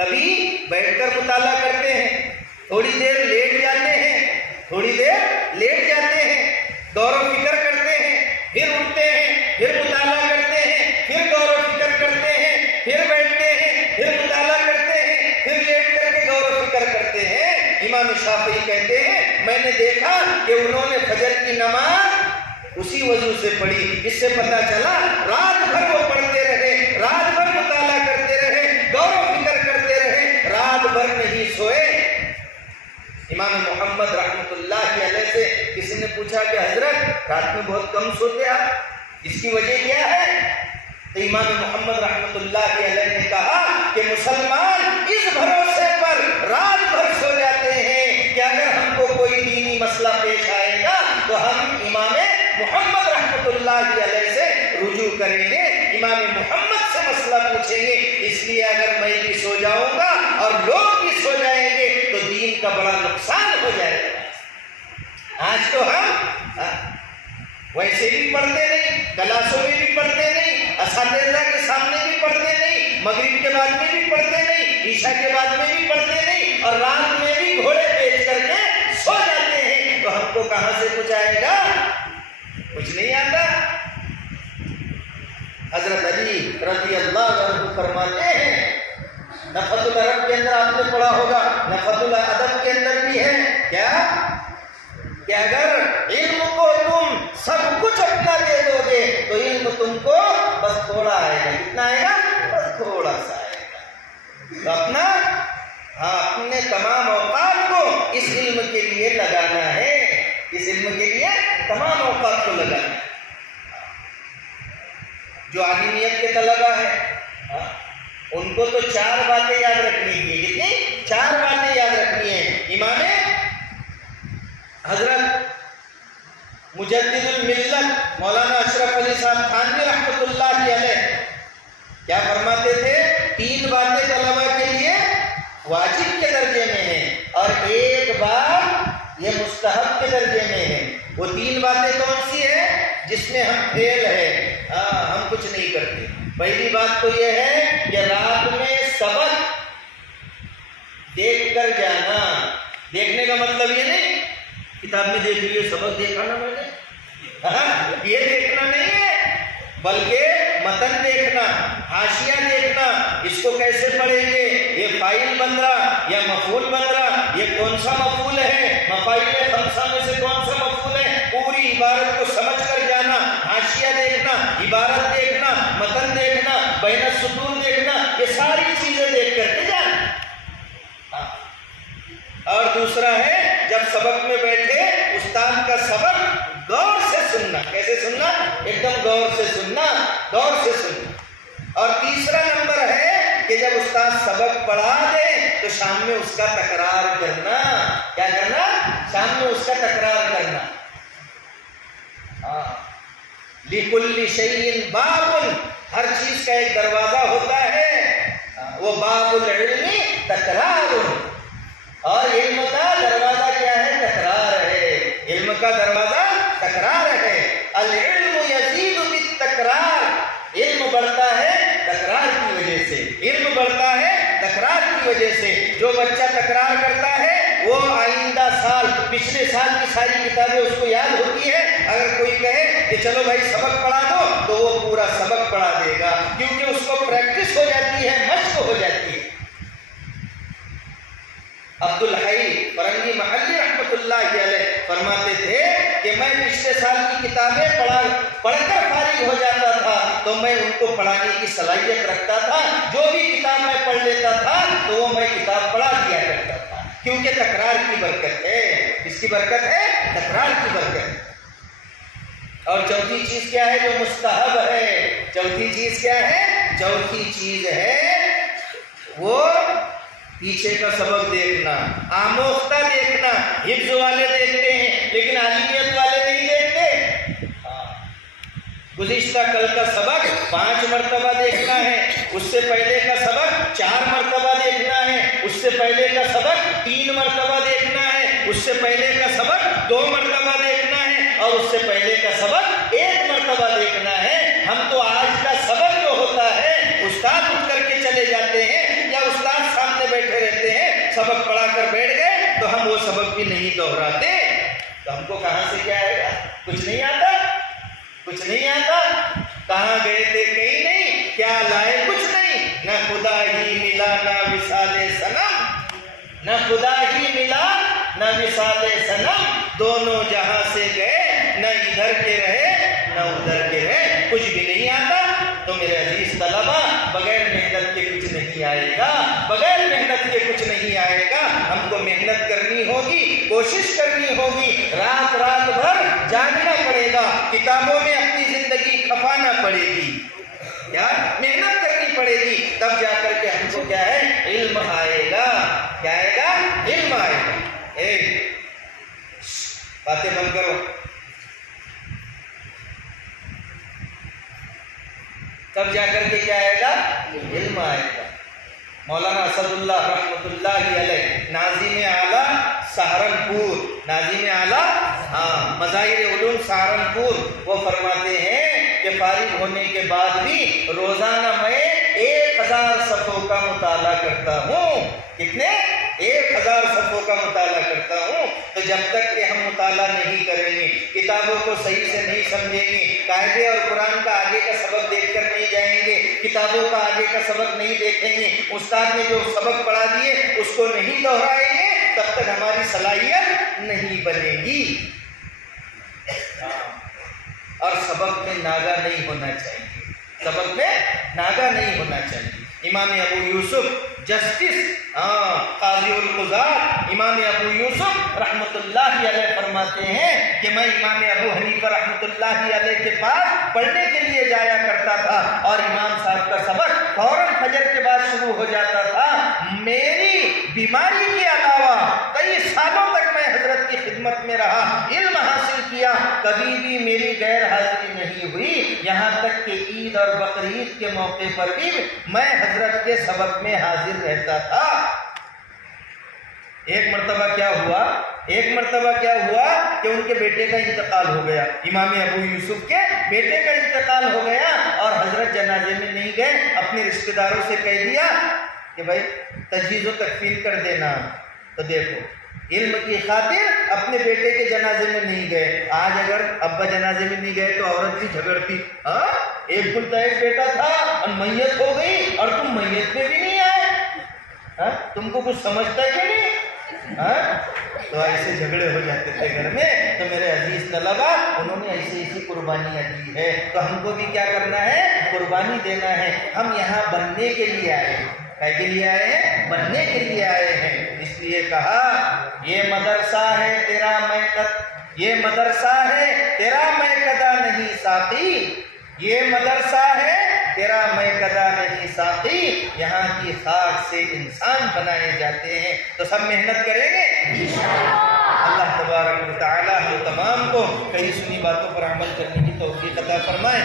کبھی بیٹھ کر مطالعہ کرتے ہیں، تھوڑی دیر لیٹ جاتے ہیں، تھوڑی دیر لیٹ جاتے ہیں، غور و فکر کرتے ہیں، پھر اٹھتے ہیں، پھر مطالعہ کرتے ہیں، پھر غور و فکر کرتے ہیں، پھر بیٹھتے ہیں، پھر مطالعہ کرتے ہیں، پھر لیٹ کر کے غور و فکر کرتے ہیں۔ امام شافعی کہتے ہیں میں نے دیکھا کہ انہوں نے فجر کی نماز اسی وضو سے پڑھی، اس سے پتہ چلا رات بھر وہ پڑھتے رہے، رات بھر مطالعہ کرتے رہے، غور و فکر کرتے رہے، رات بھر نہیں سوئے۔ امام محمد رحمۃ اللہ علیہ سے کسی نے پوچھا کہ حضرت رات میں بہت کم سوتے آپ، اس کی وجہ کیا ہے؟ تو امام محمد رحمۃ اللہ علیہ نے کہا کہ مسلمان اس بھروسے پر رات بھر سو جاتے ہیں کہ اگر ہم کو کوئی دینی مسئلہ پیش آئے گا تو ہم امام محمد رحمۃ اللہ علیہ سے رجوع کریں گے، امام محمد سے مسئلہ پوچھیں گے۔ اس لیے اگر میں بھی سو جاؤں گا اور لوگ بھی سو جائیں گے تو دین کا بڑا نقصان ہو جائے گا۔ آج تو ہم ویسے بھی پڑھتے نہیں، کلاسوں میں بھی پڑھتے نہیں، اساتذہ کے سامنے بھی پڑھتے نہیں، مغرب کے بعد میں بھی پڑھتے نہیں، عشاء کے بعد میں بھی پڑھتے نہیں، اور رات میں بھی گھوڑے بیچ کر کے سو جاتے ہیں۔ تو ہم کو کہاں سے کچھ آئے گا؟ کچھ نہیں آتا۔ حضرت علی رضی اللہ عنہ فرماتے ہیں، نفحۃ العرب کے اندر آپ نے پڑھا ہوگا، نفحۃ الادب کے اندر بھی ہے کیا کہ اگر علم کو تم سب کچھ اپنا دے دو گے تو علم تم کو بس تھوڑا آئے گا۔ کتنا آئے گا؟ بس تھوڑا سا آئے گا۔ تو اپنے تمام اوقات کو اس علم کے لیے لگانا ہے، اس علم کے لیے تمام اوقات کو لگانا ہے۔ جو عالمیت کے طلبہ ہیں ان کو تو 4 باتیں یاد رکھنی ہے۔ کتنی؟ 4 باتیں یاد رکھنی ہیں۔ امام حضرت مجدد الملت مولانا اشرف علی صاحب تھانوی رحمۃ اللہ علیہ کیا فرماتے تھے؟ 3 باتیں طلبہ کے لیے واجب کے درجے میں ہیں اور 1 بات یہ مستحب کے درجے میں ہے۔ وہ 3 باتیں کون سی ہیں جس میں ہم فیل ہیں، ہم کچھ نہیں کرتے؟ پہلی بات تو یہ ہے کہ رات میں سبق دیکھ کر جانا۔ دیکھنے کا مطلب یہ نہیں کتاب میں دیکھ لیے سبق دیکھا نا میں نے، یہ دیکھنا نہیں ہے، بلکہ متن دیکھنا، حاشیہ دیکھنا، اس کو کیسے پڑھیں گے، یہ فاعل بن رہا یا مفعول بن رہا، یہ کون سا مفعول ہے، مفاعیل خمسہ میں سے کون سا مفعول ہے، پوری عبارت کو سمجھ کر جانا، حاشیہ دیکھنا، عبارت دیکھنا، متن دیکھنا، بین السطور دیکھنا، یہ ساری چیزیں دیکھ کر کے جانا۔ اور دوسرا ہے جب سبق میں بیٹھے استاد کا سبق غور سے سننا۔ کیسے سننا؟ ایک دم غور سے سننا، غور سے سننا۔ اور تیسرا نمبر ہے کہ جب استاد سبق پڑھا دے تو شام میں اس کا تکرار کرنا۔ کیا کرنا؟ شام میں اس کا تکرار کرنا۔ لِكُلِّ شَيْءٍ بَابٌ، ہر چیز کا ایک دروازہ ہوتا ہے، وہ باب العلم تکرار، اور علم کا دروازہ کیا ہے؟ تکرار ہے۔ علم کا دروازہ تکرار ہے۔ العلم یزید بالتکرار، علم بڑھتا ہے تکرار کی وجہ سے، علم بڑھتا ہے تکرار کی وجہ سے۔ جو بچہ تکرار کرتا ہے وہ آئندہ سال پچھلے سال کی ساری کتابیں اس کو یاد ہوتی ہے۔ اگر کوئی کہے کہ چلو بھائی سبق پڑھا دو تو وہ پورا سبق پڑھا دے گا، کیونکہ اس کو پریکٹس ہو جاتی ہے، مشق ہو جاتی ہے۔ عبد الحی فرنگی محلی رحمۃ اللہ علیہ فرماتے تھے کہ میں پچھلے سال کی کتابیں پڑھ کر فارغ ہو جاتا تھا تو میں ان کو پڑھانے کی صلاحیت رکھتا تھا، جو بھی کتاب میں پڑھ لیتا تھا تو وہ میں کتاب پڑھا دیا کرتا تھا، کیونکہ تکرار کی برکت ہے۔ اس کی برکت ہے؟ تکرار کی برکت۔ اور چوتھی چیز کیا ہے جو مستحب ہے؟ چوتھی چیز کیا ہے؟ چوتھی چیز ہے وہ پیچھے کا سبق دیکھنا، آموختہ دیکھنا۔ حفظ والے دیکھتے ہیں لیکن عالمیت والے نہیں دیکھتے۔ گزشتہ کل کا سبق 5 مرتبہ دیکھنا ہے، اس سے پہلے کا سبق 4 مرتبہ دیکھنا ہے، اس سے پہلے کا سبق 3 مرتبہ دیکھنا ہے، اس سے پہلے کا سبق 2 مرتبہ دیکھنا ہے، اور اس سے پہلے کا سبق 1 مرتبہ دیکھنا ہے۔ ہم تو آج کا سبق جو ہوتا ہے استاد اٹھ کر کے چلے جاتے ہیں یا استاد سامنے سبق پڑھا کر بیٹھ گئے تو ہم وہ سبق بھی نہیں دہراتے، تو ہم کو کہاں سے کیا آئے گا؟ کچھ نہیں آتا، کچھ نہیں آتا۔ کہاں گئے تھے کہیں نہیں، کیا لائے کچھ نہیں، نہ خدا ہی ملا نہ وصال صنم، نہ خدا ہی ملا نہ وصال صنم، دونوں جہاں سے گئے، نہ ادھر کے رہے نہ ادھر کے رہے، کچھ بھی نہیں آتا۔ تو میرے عزیز طلبہ، بغیر محنت کے کچھ نہیں آئے گا، بغیر محنت کے کچھ نہیں آئے گا۔ ہم کو محنت کرنی ہوگی، کوشش کرنی ہوگی، رات رات بھر جاگنا پڑے گا، کتابوں میں اپنی زندگی کھپانا پڑے گی، یار محنت کرنی پڑے گی، تب جا کر کے ہم کو کیا ہے، علم آئے گا۔ کیا آئے گا؟ علم آئے گا۔ باتیں بند کرو۔ تب جا کر کے کیا آئے گا؟ علم آئے گا۔ مولانا اسد اللہ رحمۃ اللہ علیہ، ناظم اعلیٰ سہارنپور، ناظم اعلیٰ مظاہر علوم سہارنپور، وہ فرماتے ہیں کہ فارغ ہونے کے بعد بھی روزانہ میں 1000 صفحوں کا مطالعہ کرتا ہوں۔ کتنے؟ 1000 صفحوں کا مطالعہ کرتا ہوں۔ تو جب تک کہ ہم مطالعہ نہیں کریں گے، کتابوں کو صحیح سے نہیں سمجھیں گے، قاعدے اور قرآن کا آگے کا سبق دیکھ کر نہیں جائیں گے، کتابوں کا آگے کا سبق نہیں دیکھیں گے، استاد نے جو سبق پڑھا دیے اس کو نہیں دہرائیں گے، تب تک ہماری صلاحیت نہیں بنے گی۔ اور سبق میں ناغہ نہیں ہونا چاہیے، سبق میں ناغہ نہیں ہونا چاہیے۔ امام ابو یوسف جسٹس قاضی القضات امام ابو یوسف رحمۃ اللہ علیہ فرماتے ہیں کہ میں امام ابو حنیفہ رحمۃ اللہ علیہ کے پاس پڑھنے کے لیے جایا کرتا تھا، اور امام صاحب کا سبق فوراً فجر کے بعد شروع ہو جاتا تھا۔ میری بیماری کے علاوہ کئی سالوں تک میں حضرت کی خدمت میں رہا، علم حاصل کیا، کبھی بھی میری غیر حاضری نہیں ہوئی، یہاں تک کہ عید اور بقرعید کے موقع پر بھی میں حضرت کے سبق میں حاضر رہتا تھا۔ ایک مرتبہ کیا ہوا کہ ان کے بیٹے کا انتقال ہو گیا، امام ابو یوسف کے بیٹے کا انتقال ہو گیا، اور حضرت جنازے میں نہیں گئے، اپنے رشتہ داروں سے کہہ دیا کہ بھائی تجہیز و تکفین کر دینا۔ تو دیکھو، علم کی خاطر اپنے بیٹے کے جنازے میں نہیں گئے۔ آج اگر ابا جنازے میں نہیں گئے تو عورت بھی جھگڑتی، ایک کل ایک بیٹا تھا اور میت ہو گئی اور تم میت میں بھی نہیں آئے، تم کو کچھ سمجھتا ہے کہ نہیں؟ تو ایسے جھگڑے ہو جاتے تھے گھر میں۔ تو میرے عزیز طلبہ، انہوں نے ایسی قربانیاں دی ہے، تو ہم کو بھی کیا کرنا ہے؟ قربانی دینا ہے۔ ہم یہاں بننے کے لیے آئے ہیں، کیا کے لیے آئے ہیں؟ بننے کے لیے آئے ہیں۔ اس لیے کہا یہ مدرسہ ہے تیرا میں کدا نہیں ساقی، یہ مدرسہ ہے تیرا میں کدا نہیں ساقی، یہاں کی خاک سے انسان بنائے جاتے ہیں۔ تو سب محنت کریں گے اللہ تبارک و تعالی ہم تمام کو کئی سنی باتوں پر عمل کرنے کی توفیق عطا فرمائے۔